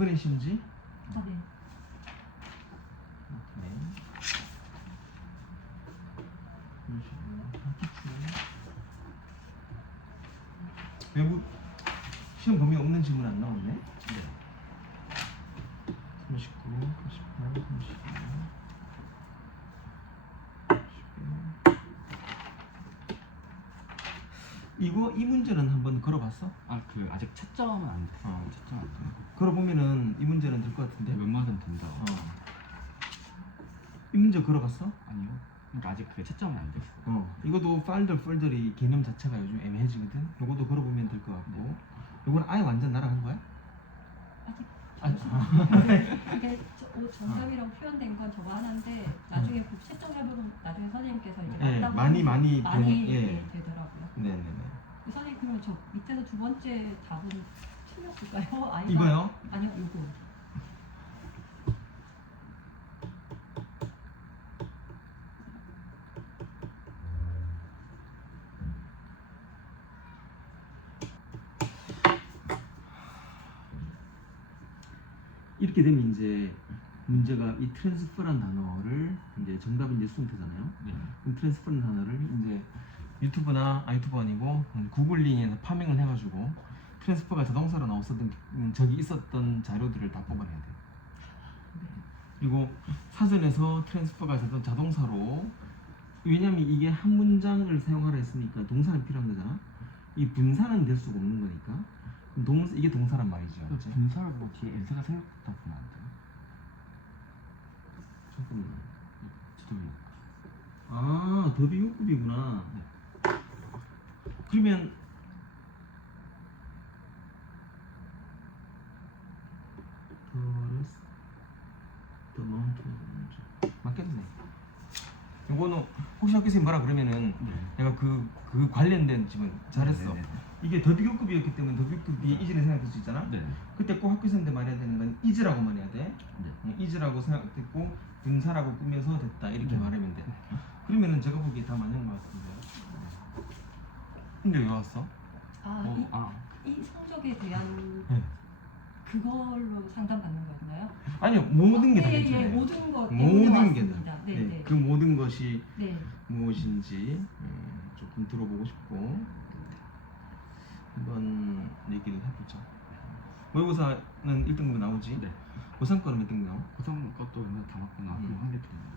이번에 시험지? 아, 네. 네. 이런 식으로 기출. 외부 시험 범위 없는 질문 안 나오네. 네. 39, 48, 32. 이거 이 문제는 한번 걸어봤어? 아, 그 아직 채점은 안 됐어요. 채점 안 돼. 걸어보면은 이 문제는 될 것 같은데. 웬만하면 된다. 이 문제 걸어봤어? 아니요. 그러니까 아직 그 채점은 안 됐어요. 이것도 폴더리 개념 자체가 요즘 애매해지거든. 요것도 걸어보면 될 것 같고. 요건 아예 완전 날아간 거야? 아직 이게 정답이라고 표현된 건 저거 하나인데 나중에 그 채점해보면 나중에 선생님께서 이제 네, 맞다고 많이 예. 예. 되더라고요. 네네네. 선생님 그러면 저 밑에서 두 번째 답은 틀렸을까요? 아이가 이거요? 아니요, 요거. 이렇게 되면 이제 문제가 이 트랜스퍼란 단어를 이제 정답은 이제 수동태잖아요. 네. 그럼 트랜스퍼란 단어를 이제 유튜브나 유튜브 아니고 구글링에서 파밍을 해가지고 트랜스퍼가 자동사로 나왔었던 적이 있었던 자료들을 다 뽑아내야 돼요. 그리고 사전에서 트랜스퍼가 자동사로, 왜냐면 이게 한 문장을 사용하라 했으니까 동사는 필요한 거잖아. 이 분사는 될 수가 없는 거니까 이게 동사란 말이죠. 그치? 분사를 보고 뒤에 엔세가 생각했다 보면 안 돼요? 잠깐만. 저도 아, 더 비교급이구나. 그러면 더 마운트 맞겠네. 이거는 혹시 학교생님 뭐라 그러면은 네. 내가 그 관련된 지금 잘했어. 네네네. 이게 더 비교급이었기 때문에 더 비교급이 이즈를 생각할 수 있잖아. 네. 그때 꼭 학교생한테 말해야 되는 건 이즈라고 말해야 돼. 네. 이즈라고 생각됐고 분사라고 꾸며서 됐다 이렇게 네. 말하면 돼. 그러면은 제가 보기에 다 맞는 것 같은데. 근데 왜 왔어? 이 성적에 대한 네. 그걸로 상담받는 거였나요? 아니요, 모든 게 다 예, 괜찮아요. 모든 것 때문에 모든 게 왔습니다. 다. 네, 네, 네. 그 모든 것이 네. 무엇인지 조금 들어보고 싶고 한번 얘기를 해보자. 모의고사는 1등급 나오지? 네. 고3 거는 몇 등급 나와? 고성 것도 웬만하면 다 맞구나. 그럼 한개 됩니다.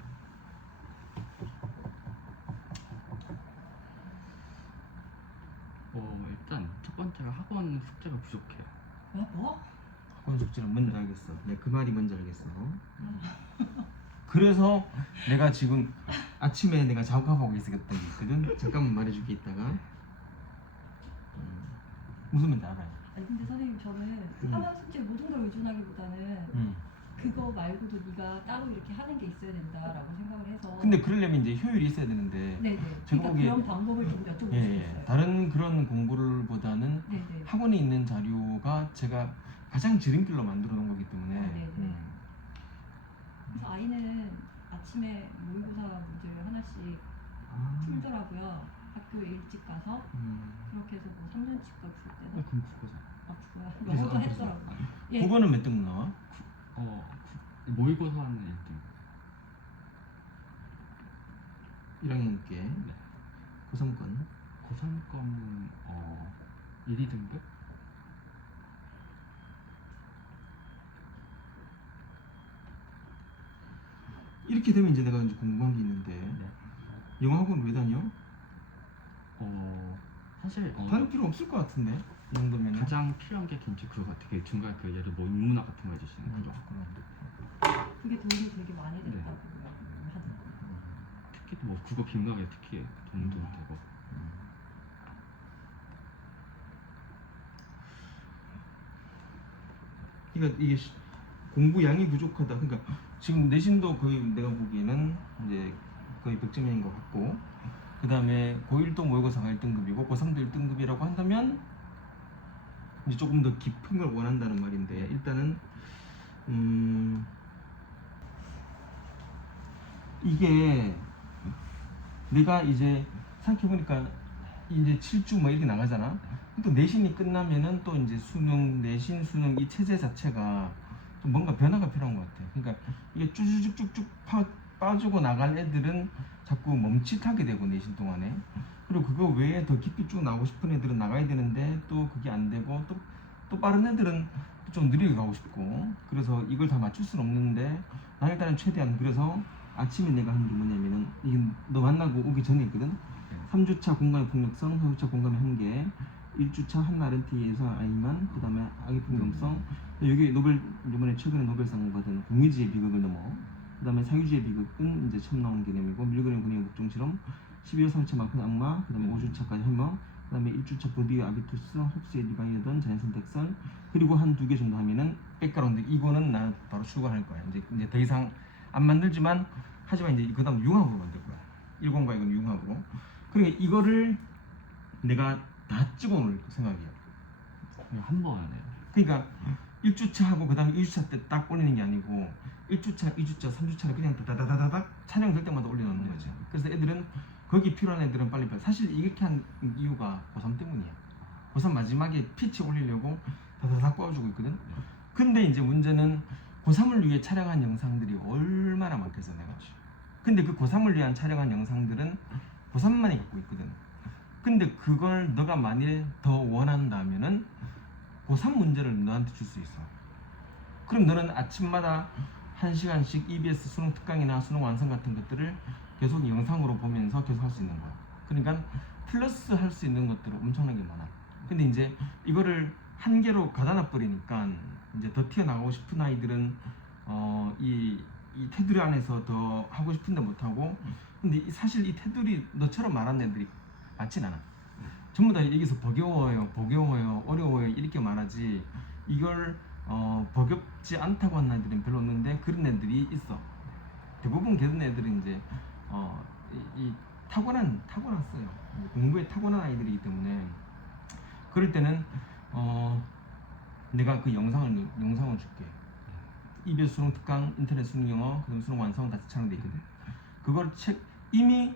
일단 첫 번째가 학원 숙제가 부족해요. 뭐? 학원 숙제는 뭔지 알겠어. 내가 그 말이 뭔지 알겠어. 그래서 내가 지금 아침에 내가 작업하고 있었던 게 있거든. 잠깐만 말해줄게 이따가. 무슨 말인지 알아요? 아니 근데 선생님 저는 학원 숙제 모든 걸 의존하기보다는 그거 말고도 네가 따로 이렇게 하는 게 있어야 된다라고 생각을 해서. 근데 그러려면 이제 효율이 있어야 되는데. 네네. 제가 그러니까 보기에 그런 방법을 좀 여쭤볼 수 예, 있어요. 다른 그런 공부를보다는 네네. 학원에 있는 자료가 제가 가장 지름길로 만들어 놓은 거기 때문에. 네네. 그래서 아이는 아침에 모의고사 문제를 하나씩 풀더라고요. 학교에 일찍 가서 그렇게 해서 뭐 3년치가 줄 때는 그럼 국어죠. 국어야 그래서 영어도 했더라고요. 예. 국어는 몇 등급 나와? 모의고사는 1등. 1학년 께 네. 고3 건 고3 거는 1, 2등급? 이렇게 되면 이제 내가 이제 궁금한 게 있는데 네. 영어 학원 왜 다녀? 사실 다닐 필요 없을 것 같은데 이 정도면. 가장 필요한 게 김치 그거 되게 중간에 그 예를 뭐 인문학 같은 거 해주시는 거죠. 그게 도움이 되게 많이 네. 됐다고 하더라고요. 특히 뭐 국어 비문학에 특히 도움도 되고. 그러니까 이게 공부 양이 부족하다. 그러니까 지금 내신도 거의 내가 보기에는 이제 거의 100점인 것 같고, 그 다음에 고1도 모의고사가 1등급이고 고3도 1등급이라고 한다면 이제 조금 더 깊은 걸 원한다는 말인데, 일단은 이게 내가 이제 생각해보니까 이제 7주 뭐 이렇게 나가잖아. 또 내신이 끝나면은 또 이제 수능, 내신, 수능 이 체제 자체가 좀 뭔가 변화가 필요한 것 같아. 그러니까 이게 쭉쭉쭉쭉 빠지고 나갈 애들은 자꾸 멈칫하게 되고 내신 동안에, 그리고 그거 외에 더 깊이 쭉 나가고 싶은 애들은 나가야 되는데 또 그게 안 되고, 또 빠른 애들은 또 좀 느리게 가고 싶고, 그래서 이걸 다 맞출 수는 없는데 나 일단은 최대한, 그래서 아침에 내가 하는 게 뭐냐면은, 이게 너 만나고 오기 전에 있거든. 3주차 공감의 폭력성, 4주차 공감의 한계, 1주차 한나렌티에서 아이만, 그 다음에 아기 풍경성, 여기 노벨, 이번에 최근에 노벨상 받은 공유지의 비극을 넘어, 그 다음에 사유지의 비극은 이제 처음 나온 개념이고, 밀그램 군의 국정 실험, 12월 3주차 마크 악마, 그 다음에 5주차까지 해머, 그 다음에 1주차 보디의 아비투스, 홉스의 디바이어던, 자연선택설, 그리고 한 2개 정도 하면은 백그라운드. 이거는 난 바로 출간할 거야. 이제 더 이상 안 만들지만, 하지만 이제 그 다음 융합으로 만들 거야. 1권과 이건 융합으로. 그러니까 이거를 내가 다 찍어 놓을 생각이야. 한 번 하네요. 그러니까 1주차 하고 그 다음에 2주차 때 딱 올리는 게 아니고 1주차, 2주차, 3주차를 그냥 다다다다닥 촬영될 때마다 올려놓는 거죠. 그래서 애들은, 거기 필요한 애들은 빨리빨리. 사실 이렇게 한 이유가 고3 때문이야. 고3 마지막에 피치 올리려고 다다닥 뽑아주고 있거든. 근데 이제 문제는 고3을 위해 촬영한 영상들이 얼마나 많겠어 내가. 근데 그 고3을 위한 촬영한 영상들은 고3만이 갖고 있거든. 근데 그걸 너가 만일 더 원한다면은 고3 문제를 너한테 줄 수 있어. 그럼 너는 아침마다 1시간씩 EBS 수능 특강이나 수능 완성 같은 것들을 계속 영상으로 보면서 계속 할 수 있는 거야. 그러니까 플러스 할 수 있는 것들은 엄청나게 많아. 근데 이제 이거를 한 개로 가다 놔 버리니까 이제 더 튀어나가고 싶은 아이들은 이 테두리 안에서 더 하고 싶은데 못하고, 근데 사실 이 테두리 너처럼 말하는 애들이 많진 않아. 전부 다 여기서 버거워요, 어려워요 이렇게 말하지, 이걸 버겁지 않다고 하는 애들은 별로 없는데, 그런 애들이 있어. 대부분 그런 애들은 이제 이 타고났어요. 공부에 타고난 아이들이기 때문에, 그럴 때는 내가 그 영상을 줄게. EBS 수능 특강, 인터넷 수능 영어, 그다음 수능 완성 다 촬영돼 있거든. 그걸 이미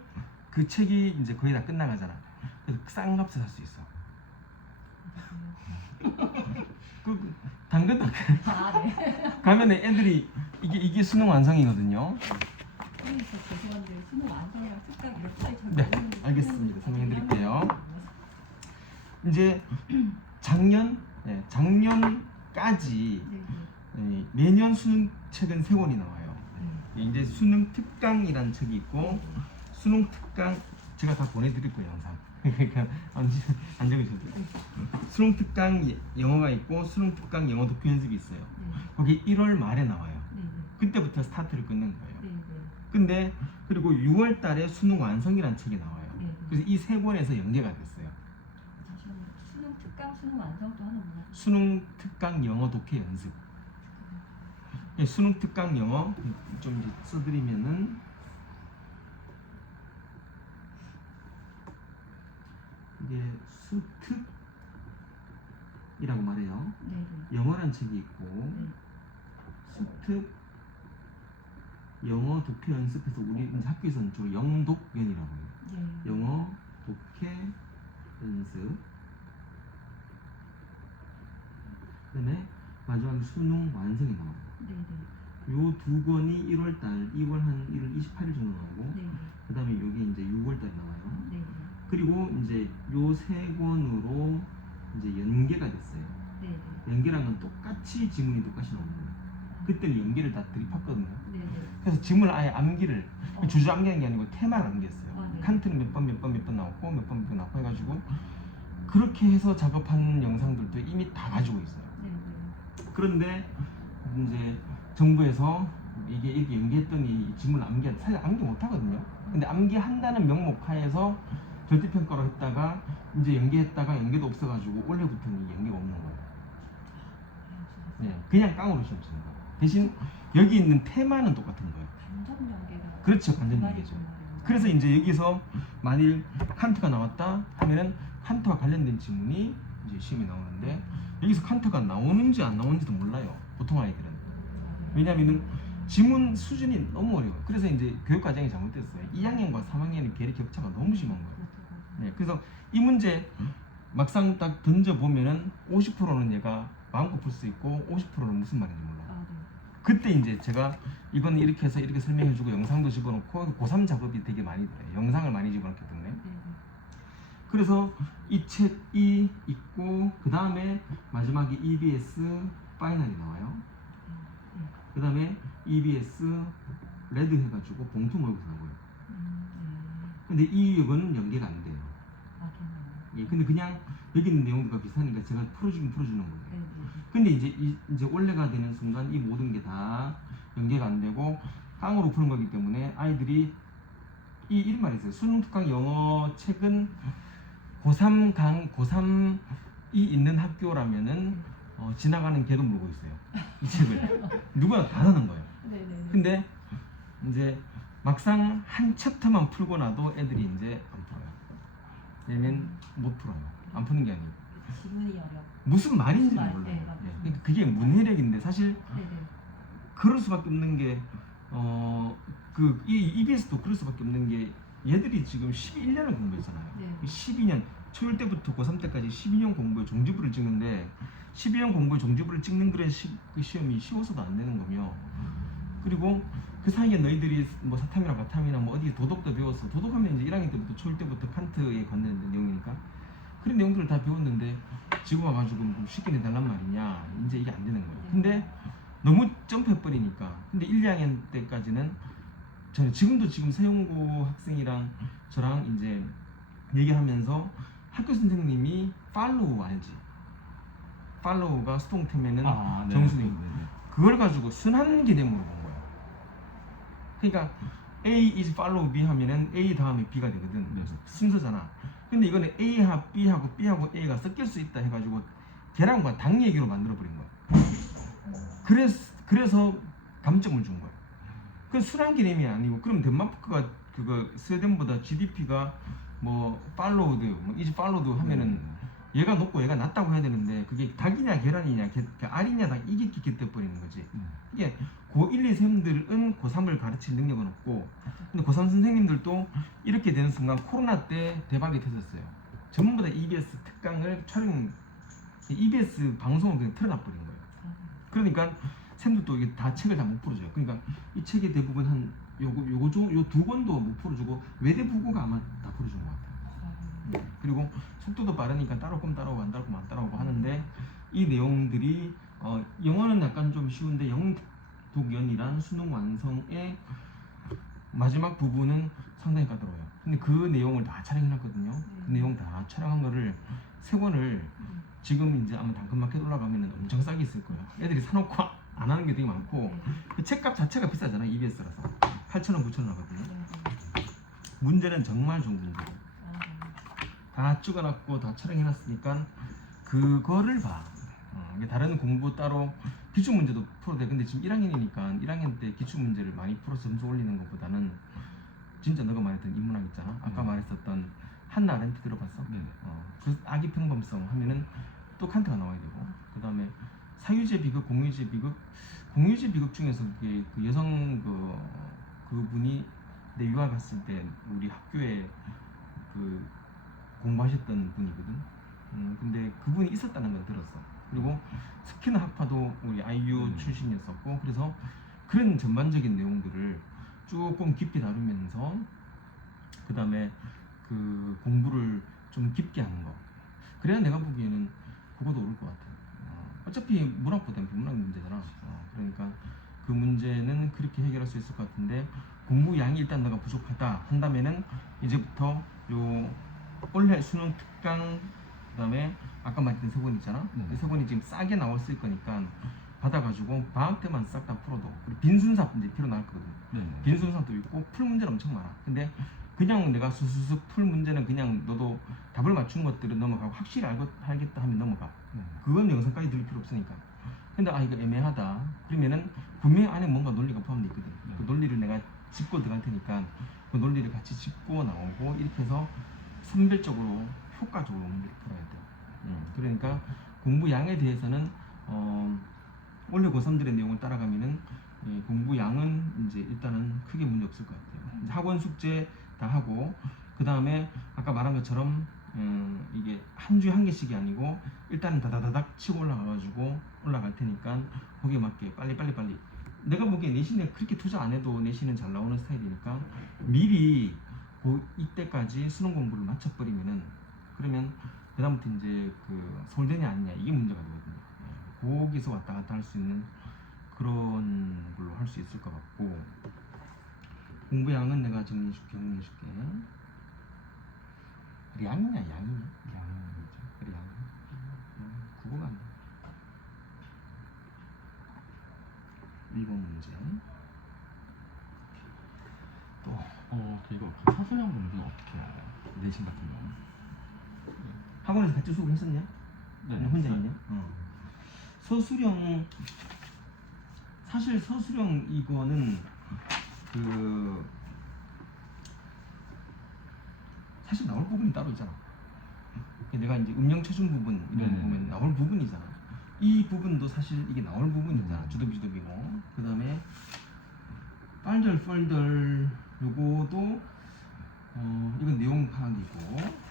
그 책이 이제 거의 다 끝나가잖아. 그래서 싼 값에 살 수 있어. 그 당근 아, 네. 가면 애들이 이게 수능 완성이거든요. 선생님, 저 죄송한데 수능 완성이랑 특강 몇 차이 잘 네, 모르는데 알겠습니다. 설명해드릴게요. 네, 이제 작년까지 네. 매년 수능 책은 3권이 나와요. 네. 이제 수능 특강이라는 책이 있고, 수능 특강 제가 다 보내드릴 거예요 영상. 그러니까 안 적으셔도 돼요. 수능 특강 영어가 있고 수능 특강 영어 독해 연습이 있어요. 거기 1월 말에 나와요. 그때부터 스타트를 끊는 거예요. 근데 그리고 6월 달에 수능 완성이라는 책이 나와요. 그래서 이 3권에서 연계가 됐어요. 잠시만요. 수능 특강, 수능 완성도 하는구나. 수능 특강 영어 독해 연습. 수능 특강 영어 좀 이제 써드리면은, 이게 수특이라고 말해요. 영어란 책이 있고, 수특 영어 독해 연습해서 우리 이제 학교에서는 주로 영독연이라고 해요. 영어 독해 연습. 그다음에 마지막 수능 완성이 나와요. 요 2권이 1월달, 2월 한 1월 28일 정도 나오고, 그 다음에 여기 이제 6월달에 나와요. 그리고 이제 요 3권으로 이제 연계가 됐어요. 연계란 건 똑같이 지문이 똑같이 나오는 거예요. 그때는 연계를 다 들이팠거든요. 그래서 지문을 아예 암기를, 주저 암기한 게 아니고 테마를 암기했어요. 칸트는 몇 번 나왔고 몇 번 나왔고 해가지고, 그렇게 해서 작업한 영상들도 이미 다 가지고 있어요. 그런데 이제 정부에서 이게 이렇게 연계했더니 지문을 사실 암기 못 하거든요. 근데 암기한다는 명목 하에서 절대평가로 했다가 이제 연계했다가 연계도 없어가지고 올해부터는 연계가 없는 거예요. 네, 그냥 깡으로 시험 치는 거예요. 대신 여기 있는 테마는 똑같은 거예요. 반전 연계가. 그렇죠, 반전 연계죠. 그래서 이제 여기서 만일 칸트가 나왔다 하면은 칸트와 관련된 지문이 이제 시험에 나오는데, 여기서 칸트가 나오는지 안 나오는지도 몰라요, 보통 아이들은. 왜냐면은 지문 수준이 너무 어려워요. 그래서 이제 교육 과정이 잘못됐어요. 2학년과 3학년의 계리 격차가 너무 심한 거예요. 네, 그래서 이 문제 막상 딱 던져 보면은 50%는 얘가 마음껏 풀 수 있고 50%는 무슨 말인지 몰라요. 그때 이제 제가 이거는 이렇게 해서 이렇게 설명해주고 영상도 집어넣고 고3 작업이 되게 많이 들어요. 영상을 많이 집어넣기 때문에. 그래서 이 책이 있고 그 다음에 마지막에 EBS 파이널이 나와요. 그 다음에 EBS 레드 해가지고 봉투 모의고사 나고요. 근데 이거는 연계가 안 돼요. 예, 근데 그냥 여기 있는 내용들과 비슷하니까 제가 풀어주긴 풀어주는 거예요. 근데 이제 올해가 되는 순간 이 모든 게 다 연계가 안 되고 깡으로 푸는 거기 때문에 아이들이 이런 말이 있어요. 수능 특강 영어 책은 고3이 있는 학교라면은 지나가는 개도 물고 있어요. 이 책을 누구나 다 사는 거예요. 근데 이제 막상 한 챕터만 풀고 나도 애들이 이제 안 풀어요. 얘는 못 풀어요. 안 푸는 게 아니고 지문이 어렵. 무슨 말인지 무슨 말, 몰라요. 네, 맞아요. 예, 그러니까 그게 문해력인데 사실 네네. 그럴 수밖에 없는 게 이 EBS도 그럴 수밖에 없는 게 얘들이 지금 11년을 공부했잖아요. 네. 12년 초일 때부터 고3 때까지 12년 공부에 종지부를 찍는데 12년 공부에 종지부를 찍는 그런 그 시험이 쉬워서도 안 되는 거며 그리고 그 사이에 너희들이 뭐 사탐이나 바탐이나 뭐 어디 도덕도 배웠어. 도덕하면 이제 1학년 때부터 초일 때부터 칸트에 관련된 내용이니까 그런 내용들을 다 배웠는데 지금 와가지고 뭐 쉽게 내달란 말이냐 이제 이게 안 되는 거예요. 근데 너무 점프해버리니까 근데 1, 2학년 때까지는 저는 지금 세용고 학생이랑 저랑 이제 얘기하면서 학교 선생님이 팔로우 알지? 팔로우가 수동태면은 네. 정수님 네. 그걸 가지고 순환 개념으로 본 거야. 그러니까 A is follow B 하면은 A 다음에 B가 되거든. 네. 순서잖아. 근데 이거는 A하고 B하고 B하고 A가 섞일 수 있다 해가지고 계란과 당 얘기로 만들어 버린 거야. 그래서 감점을 준 거야. 그 순환 개념이 아니고 그럼 덴마크가 그거 스웨덴보다 GDP가 뭐 팔로우드, 뭐 이즈 팔로우드 하면은 얘가 높고 얘가 낮다고 해야 되는데 그게 닭이냐 계란이냐 알이냐 닭 이게 끼게 버리는 거지. 이게 고1, 2 쌤들은 고3을 가르칠 능력은 없고 근데 고3 선생님들도 이렇게 되는 순간 코로나 때 대박이 터졌어요. 전부 다 EBS 특강을 EBS 방송을 그냥 틀어놔 버린 거예요. 그러니까 쌤들도 이게 다 책을 다 못 풀어줘요. 그러니까 이 책의 대부분 한 요 두 권도 못 풀어주고 외대 부고가 아마 다 풀어준 것 같아요. 그리고 속도도 빠르니까 따라오고 따라오고 안 따라오고 안 따라오고 하는데 이 내용들이 영어는 약간 좀 쉬운데 영독연이란 수능 완성의 마지막 부분은 상당히 까다로워요. 근데 그 내용을 다 촬영해놨거든요. 그 내용 다 촬영한 거를 3권을 지금 이제 아마 당근마켓 올라가면 엄청 싸게 있을 거예요. 애들이 사놓고 안 하는 게 되게 많고 그 책값 자체가 비싸잖아. EBS라서 8,000원, 9,000원 하거든요. 문제는 정말 좋은 문제고 다 찍어놨고 다 촬영해놨으니까 그거를 봐. 다른 공부 따로 기출 문제도 풀어도 돼. 근데 지금 1학년이니까 1학년 때 기출 문제를 많이 풀어서 점수 올리는 것보다는 진짜 너가 말했던 인문학 있잖아. 아까 말했었던 한나 아렌트 들어봤어? 네. 그 악의 평범성 하면은 또 칸트가 나와야 되고 그 다음에 사유제 비극, 공유제 비극. 공유제 비극 중에서 그게 그 여성 그분이 내 유학 갔을 때 우리 학교에 그 공부하셨던 분이거든. 근데 그분이 있었다는 걸 들었어. 그리고 스키너 학파도 우리 IU 출신이었었고 그래서 그런 전반적인 내용들을 조금 깊이 다루면서 그 다음에 그 공부를 좀 깊게 하는 거. 그래야 내가 보기에는 그거도 오를 것 같아. 어차피 문학보다는 비문학 문제잖아. 그러니까 그 문제는 그렇게 해결할 수 있을 것 같은데 공부 양이 일단 너가 부족하다 한다면은 이제부터 요 올해 수능 특강 그다음에 아까 말했던 3권 있잖아. 그 3권이 지금 싸게 나왔을 거니까 받아가지고 방학 때만 싹 다 풀어도 그리고 빈순사 이제 필요 나올 거거든. 빈순사도 있고 풀 문제는 엄청 많아. 근데 그냥 내가 수수수 풀 문제는 그냥 너도 답을 맞춘 것들은 넘어가고 확실히 알겠다 하면 넘어가. 그건 영상까지 들을 필요 없으니까. 근데 이거 애매하다. 그러면은 분명히 안에 뭔가 논리가 포함되어 있거든. 그 논리를 내가 짚고 들어갈 테니까 그 논리를 같이 짚고 나오고 이렇게 해서 선별적으로 효과적으로 문제를 풀어야 돼. 그러니까 공부 양에 대해서는 원래 고3들의 내용을 따라가면은 공부 양은 이제 일단은 크게 문제 없을 것 같아요. 학원 숙제 다 하고 그 다음에 아까 말한 것처럼 이게 한 주에 한 개씩이 아니고 일단은 다다다닥 치고 올라가가지고 올라갈 테니까 거기에 맞게 빨리 내가 보기에 내신에 그렇게 투자 안 해도 내신은 잘 나오는 스타일이니까 미리 이때까지 수능 공부를 마쳐버리면은 그러면 그다음부터 이제 그 서울대냐 아니냐 이게 문제가 되거든요. 예, 거기서 왔다 갔다 할 수 있는 그런 걸로 할 수 있을 것 같고 공부량은 내가 정리해줄게. 양이냐 양이냐? 양이죠. 그래 양. 국어가 안 돼. 1번 문제. 또 이거 서술형 공부는 어떻게 해야 돼요? 내신 같은 경우는? 학원에서 같이 수업을 했었냐? 네. 혼자 있냐? 서술형 사실 서술형 이거는 그 사실 나올 부분이 따로 있잖아. 내가 이제 음영 최종 부분 이런 거 네네. 보면 나올 부분이잖아. 이 부분도 사실 이게 나올 부분이잖아. 주도비주도비고. 그 다음에 빨덜 요거도 이건 내용 파악이고.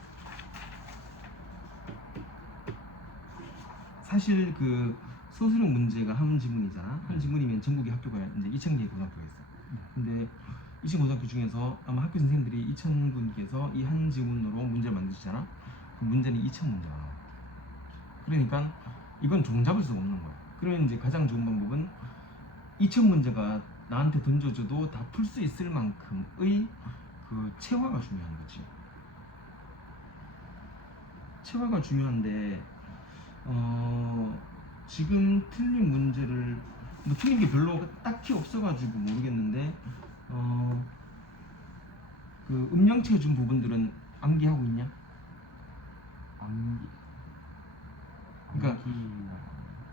사실 그 서술형 문제가 한 지문이잖아. 한 지문이면 전국의 학교가 이제 2,000개의 고등학교가 있어. 근데 2천 고등학교 중에서 아마 학교 선생님들이 2,000분께서 이 한 지문으로 문제를 만드시잖아. 그 문제는 2,000문제가 나와. 그러니까 이건 종잡을 수가 없는 거야. 그러면 이제 가장 좋은 방법은 2,000문제가 나한테 던져줘도 다 풀 수 있을 만큼의 그 체화가 중요한 거지. 체화가 중요한데 지금 틀린 문제를 뭐 틀린 게 별로 딱히 없어가지고 모르겠는데 그 음영체 준 부분들은 암기하고 있냐? 암기. 그러니까 암기.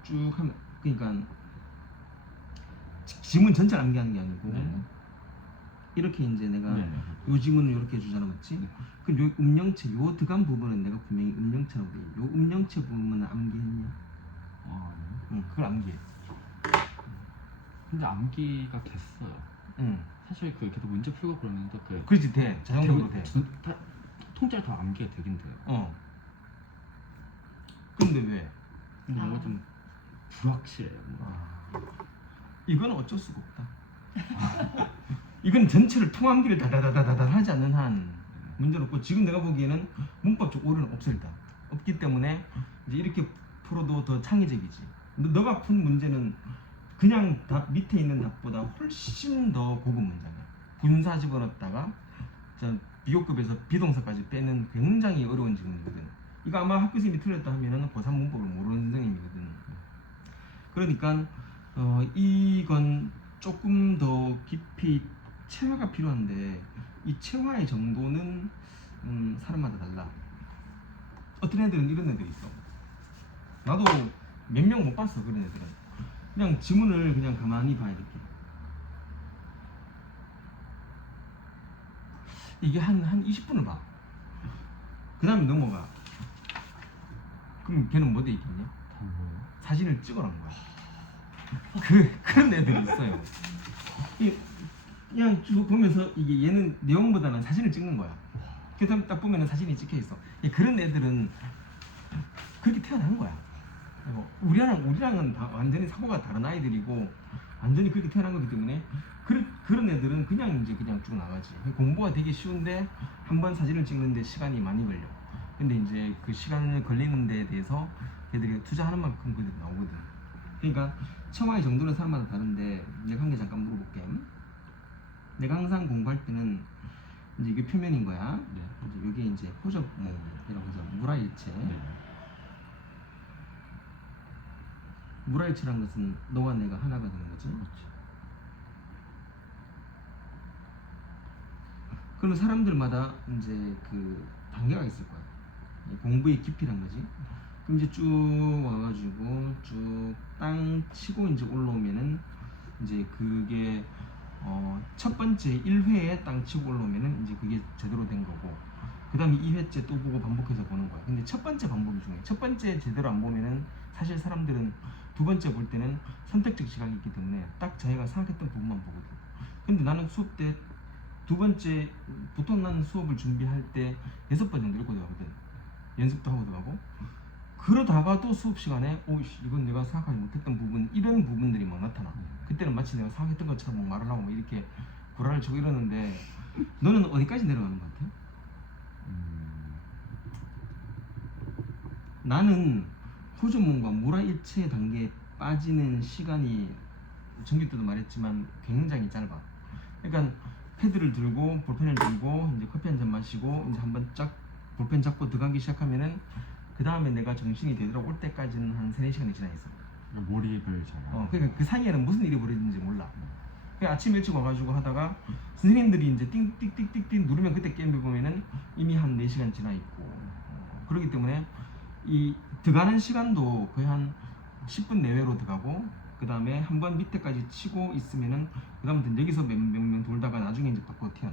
쭉 하면 그러니까 지문 전체를 암기하는 게 아니고 네. 이렇게 이제 내가 네네. 요 지문을 이렇게 해주잖아, 맞지? 네. 그럼 요 음영체 요 들어간 부분은 내가 분명히 음영체라고 돼. 요 음영체 부분은 암기했냐? 네. 응, 그걸 암기해. 근데 암기가 됐어요. 응, 사실 그 계속 문제 풀고 그러는데 그렇지 돼. 자동적으로 돼. 통째로 다 암기가 되긴 돼요. 근데 왜? 근데 뭔가 좀 불확실해요. 이거는 어쩔 수가 없다. 이건 전체를 통암기를 다다다다다 하지 않는 한 문제는 없고 지금 내가 보기에는 문법적 오류는 없어 일단 없기 때문에 이제 이렇게 풀어도 더 창의적이지. 너가 푼 문제는 그냥 답 밑에 있는 답보다 훨씬 더 고급 문장이야. 분사 집어넣었다가 비교급에서 비동사까지 빼는 굉장히 어려운 지문이거든. 이거 아마 학교 선생님이 틀렸다 하면은 고3 문법을 모르는 선생님이거든. 그러니까 이건 조금 더 깊이 체화가 필요한데 이 체화의 정도는 사람마다 달라. 어떤 애들은 이런 애들이 있어. 나도 몇 명 못 봤어 그런 애들은. 그냥 지문을 그냥 가만히 봐야 돼. 이게 한 20분을 봐. 그 다음에 넘어가. 그럼 걔는 뭐 돼 있겠냐? 사진을 찍어놓은 거야. 그런 애들이 있어요. 그냥 쭉 보면서 이게 얘는 내용보다는 사진을 찍는 거야. 그 다음에 딱 보면은 사진이 찍혀 있어. 그런 애들은 그렇게 태어난 거야. 우리랑은 완전히 사고가 다른 아이들이고 완전히 그렇게 태어난 거기 때문에 그런 애들은 그냥 쭉 나가지. 공부가 되게 쉬운데 한 번 사진을 찍는데 시간이 많이 걸려. 근데 이제 그 시간을 걸리는 데에 대해서 걔들이 투자하는 만큼 그들이 나오거든. 그러니까 체화의 정도는 사람마다 다른데 내가 한 개 잠깐 물어볼게. 내가 항상 공부할 때는 이제 이게 표면인 거야. 네. 이제 이게 이제 호접이라고 해서 물화일체. 네. 물화일체란 것은 너와 내가 하나가 되는 거지. 그렇죠. 그럼 사람들마다 이제 그 단계가 있을 거야. 공부의 깊이란 거지. 그럼 이제 쭉 와가지고 쭉 땅 치고 이제 올라오면은 이제 그게 첫 번째 1회에 땅 치고 올라오면은 이제 그게 제대로 된 거고, 그 다음에 2회째 또 보고 반복해서 보는 거야. 근데 첫 번째 방법이 중요해. 첫 번째 제대로 안 보면은 사실 사람들은 두 번째 볼 때는 선택적 시각이 있기 때문에 딱 자기가 생각했던 부분만 보거든. 근데 나는 수업 때 두 번째, 보통 난 수업을 준비할 때 6번 정도 읽고 들어가거든. 연습도 하고 들어가고. 그러다가 또 수업 시간에 이건 내가 생각하지 못했던 부분, 이런 부분들이 막 나타나. 그때는 마치 내가 생각했던 것처럼 뭐 말을 하고 뭐 이렇게 구라를 치고 이러는데 너는 어디까지 내려가는 것 같아? 나는 호르몬과 물화일체 단계에 빠지는 시간이 전기 때도 말했지만 굉장히 짧아. 그러니까 패드를 들고 볼펜을 들고 이제 커피 한 잔 마시고 이제 한번 쫙 볼펜 잡고 들어가기 시작하면은 그 다음에 내가 정신이 되돌아올 때까지는 한 3-4시간이 지나 있어. 몰입을 잘. 그러니까 그 사이에는 무슨 일이 벌어지는지 몰라. 그러니까 아침 일찍 와가지고 하다가 선생님들이 이제 띵띵띵띵띵 누르면 그때 게임을 보면은 이미 한 4시간 지나 있고 그렇기 때문에 이 들어가는 시간도 거의 한 10분 내외로 들어가고 그 다음에 한 번 밑에까지 치고 있으면은 그 다음부터 여기서 몇 명 돌다가 나중에 이제 밖으로 튀어나.